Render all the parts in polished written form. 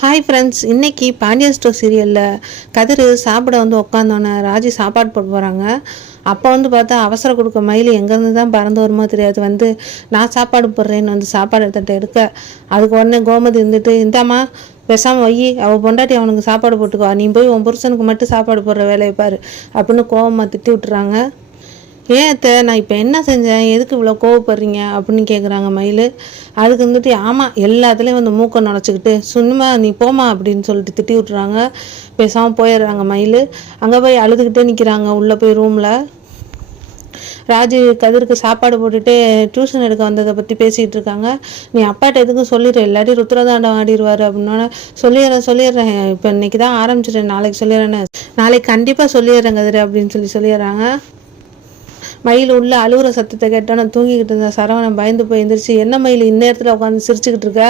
Hi friends, இன்றைக்கி Pandian store சீரியலில் கதிர் சாப்பிட உட்காந்தோன்னே ராஜி சாப்பாடு போட்டு போகிறாங்க. அப்போ பார்த்தா அவசர கொடுக்க மயில் எங்கேருந்து தான் பறந்து வருமோ தெரியாது நான் சாப்பாடு போடுறேன்னு சாப்பாடு எடுக்க அதுக்கு உடனே கோமதி இருந்துட்டு இந்தாம்மா பேசாமல் வை, அவள் பொண்டாட்டி அவனுக்கு சாப்பாடு போட்டுக்கோ, நீ போய் உன் புருஷனுக்கு மட்டும் சாப்பாடு போடுற வேலையை பாரு அப்படின்னு கோவமாக திட்டி விட்டுறாங்க. ஏன் அத்தை, நான் இப்போ என்ன செஞ்சேன், எதுக்கு இவ்வளோ கோவப்படுறீங்க அப்படின்னு கேட்குறாங்க மயில். அதுக்கு ஆமாம் எல்லாத்துலேயும் மூக்கை நுழைச்சிக்கிட்டு சும்மா நீ போமா அப்படின்னு சொல்லிட்டு திட்டி விட்டுறாங்க. பேசாமல் போயிடுறாங்க மயில். அங்கே போய் அழுதுகிட்டே நிற்கிறாங்க உள்ளே போய் ரூமில். ராஜு கதிருக்கு சாப்பாடு போட்டுட்டு டியூஷன் எடுக்க வந்ததை பற்றி பேசிகிட்டு இருக்காங்க. நீ அப்பாட்ட எதுக்கும் சொல்லிடுற, இல்லாட்டி ருத்ரதாண்டம் ஆடிடுவார் அப்படின்னா சொல்லிடுறேன் இப்போ இன்னைக்கு தான் ஆரம்பிச்சிட்டேன், நாளைக்கு சொல்லிடுறேன்னு, நாளைக்கு கண்டிப்பாக சொல்லிடுறேன் கதிர் அப்படின்னு சொல்லிடுறாங்க. மயில் உள்ள அழுகுற சத்தத்தை கேட்டோன்னு தூங்கிக்கிட்டு இருந்த சரவணன் பயந்து போய் எந்திரிச்சு, என்ன மயில் இந்நேரத்தில் உட்காந்து சிரிச்சுக்கிட்டு இருக்க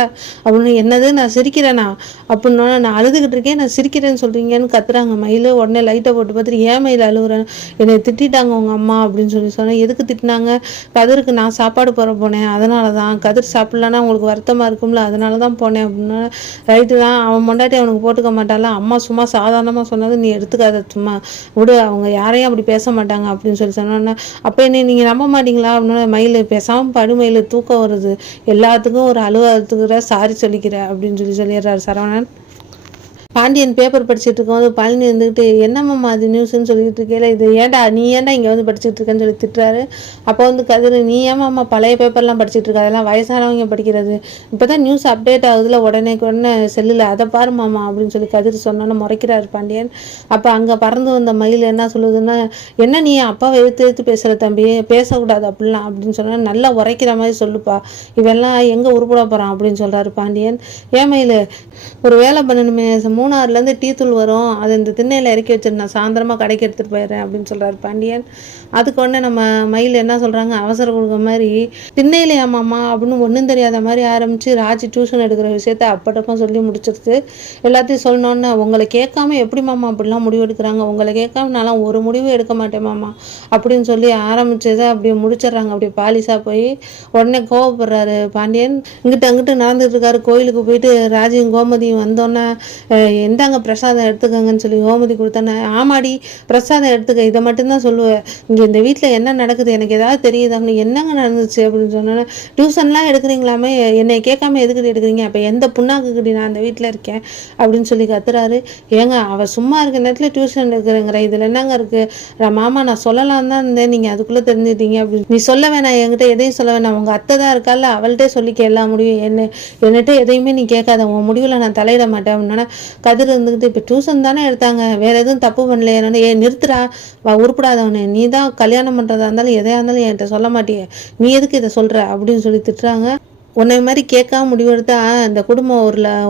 அப்படின்னு, என்னது நான் சிரிக்கிறேனா அப்படின்னா, நான் அழுதுகிட்டு இருக்கேன் நான் சிரிக்கிறேன்னு சொல்கிறீங்கன்னு கத்துறாங்க மயில். உடனே லைட்டை போட்டு பார்த்துட்டு, ஏன் மயில் அழுகுறேன், என்னை திட்டாங்க உங்கள் அம்மா அப்படின்னு சொன்னேன். எதுக்கு திட்டினாங்க, கதிருக்கு நான் சாப்பாடு போட போனேன் அதனால தான், கதிர் சாப்பிட்லான்னா உங்களுக்கு வருத்தமாக இருக்கும்ல அதனால தான் போனேன் அப்படின்னா, ரைட்டு தான், அவன் பொண்டாட்டி அவனுக்கு போட்டுக்க மாட்டாளா, அம்மா சும்மா சாதாரணமாக சொன்னது நீ எடுத்துக்காத, சும்மா விடு, அவங்க யாரையும் அப்படி பேச மாட்டாங்க அப்படின்னு சொன்னோன்னே, அப்போ என்ன நீங்கள் நம்ப மாட்டீங்களா அப்படின்னா, மயில் பேசாமல் படு மயில், தூக்கம் வருது, எல்லாத்துக்கும் ஒரு அலுவலகத்துக்கு சாரி சொல்லிக்கிறேன் அப்படின்னு சொல்லிடுறாரு சரவணன். பாண்டியன் பேப்பர் படிச்சுட்டு இருக்கும்போது பழனி இருந்துக்கிட்டு, என்னம்மா அது நியூஸ்ன்னு சொல்லிட்டு இருக்கேன், இது நீ ஏன்டா இங்கே படிச்சுட்டு இருக்கேன்னு சொல்லி திட்டுறாரு. அப்போ கதிர், நீ ஏமாம்மா பழைய பேப்பர்லாம் படிச்சுட்டு இருக்க, அதெல்லாம் வயசானவங்க படிக்கிறது, இப்போ தான் நியூஸ் அப்டேட் ஆகுதுல உடனே செல்லில், அதை பாருமாம்மா அப்படின்னு சொல்லி கதிர் சொன்னோன்னு முறைக்கிறாரு பாண்டியன். அப்போ அங்கே பறந்து வந்த மயில் என்ன சொல்லுதுன்னா, என்ன நீ அப்பாவை எடுத்து பேசுகிற தம்பி, பேசக்கூடாது அப்படிலாம் அப்படின்னு சொன்னால், நல்லா உரைக்கிற மாதிரி சொல்லுப்பா, இவெல்லாம் எங்கே உருப்பட போகிறான் அப்படின்னு சொல்கிறாரு பாண்டியன். ஏன் மயில், ஒரு வேலை பண்ணணுமே, மூணாறுலேருந்து டீ தூள் வரும், அது இந்த திண்ணையில் இறக்கி வச்சிருந்தேன், சாயந்தரமாக கடைக்கு எடுத்துகிட்டு போயிடுறேன் அப்படின்னு சொல்கிறார் பாண்டியன். அதுக்கு உடனே நம்ம மயில் என்ன சொல்கிறாங்க, அவசரம் கொடுக்க மாதிரி, திண்ணையில் ஏமாம்மா அப்படின்னு ஒன்றும் தெரியாத மாதிரி ஆரம்பித்து ராஜி டியூஷன் எடுக்கிற விஷயத்த அப்பட்டப்போ சொல்லி முடிச்சிருச்சு. எல்லாத்தையும் சொல்லணுன்னு, உங்களை கேட்காம எப்படி மாமா அப்படிலாம் முடிவு எடுக்கிறாங்க, உங்களை கேட்காம நான்லாம் ஒரு முடிவு எடுக்க மாட்டேன் மாமா அப்படின்னு சொல்லி ஆரம்பிச்சதை அப்படியே முடிச்சிடுறாங்க. அப்படியே பாலிசாக போய் உடனே கோவப்படுறாரு பாண்டியன். அங்கிட்டு நடந்துட்டு இருக்காரு. கோயிலுக்கு போயிட்டு ராஜியும் கோமதியும் வந்தோன்னே, எந்தாங்க பிரசாதம் எடுத்துக்கங்கன்னு சொல்லி கோமதி கொடுத்தானே, ஆமாடி பிரசாதம் எடுத்துக்க, இதை மட்டும்தான் சொல்லுவேன், இங்கே இந்த வீட்டில் என்ன நடக்குது எனக்கு ஏதாவது தெரியுது அப்படின்னு, என்னங்க நடந்துச்சு அப்படின்னு சொன்னோன்னே, டியூஷன்லாம் எடுக்கிறீங்களாமே, என்னை கேட்காம எதுக்கிட்டு எடுக்கிறீங்க, அப்போ எந்த புண்ணாக்குக்கிட்டி நான் அந்த வீட்டில் இருக்கேன் அப்படின்னு சொல்லி கத்துறாரு. ஏங்க அவள் சும்மா இருக்க நேரத்தில் டியூஷன் எடுக்கிறேங்கிற, இதில் என்னங்க இருக்குது, மாமா நான் சொல்லலாம் தான் இருந்தேன், நீங்கள் அதுக்குள்ளே தெரிஞ்சுட்டீங்க அப்படின்னு, நீ சொல்ல வேணாம், என்கிட்ட எதையும் சொல்ல வேணாம், உங்கள் அத்தை தான் இருக்கால அவள்கிட்டே சொல்லிக்க எல்லா முடியும், என்னகிட்ட எதையுமே நீ கேட்காத, உன் முடிவில் நான் தலையிட மாட்டேன் அப்படின்னா, கதிர் இருந்துக்கிட்டு, இப்போ டியூஷன் தானே எடுத்தாங்க, வேறு எதுவும் தப்பு பண்ணலையே, நிறுத்துறா உருப்படாதவனே, நீ தான் கல்யாணம் பண்ணுறதா இருந்தாலும் எதையா இருந்தாலும் என்கிட்ட சொல்ல மாட்டியே, நீ எதுக்கு இதை சொல்கிற அப்படின்னு சொல்லி திட்டுறாங்க. உன்னை மாதிரி கேட்காம முடிவெடுத்தா இந்த குடும்பம்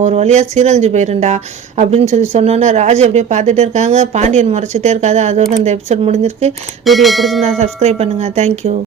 ஒரு வழியாக சீரழிஞ்சு போயிருண்டா அப்படின்னு சொல்லி சொன்னோன்னே ராஜ் அப்படியே பார்த்துட்டே இருக்காங்க. பாண்டியன் முறைச்சிட்டே இருக்காது. அதோட இந்த எபிசோட் முடிஞ்சிருக்கு. வீடியோ பிடிச்சிருந்தா சப்ஸ்கிரைப் பண்ணுங்கள். தேங்க்யூ.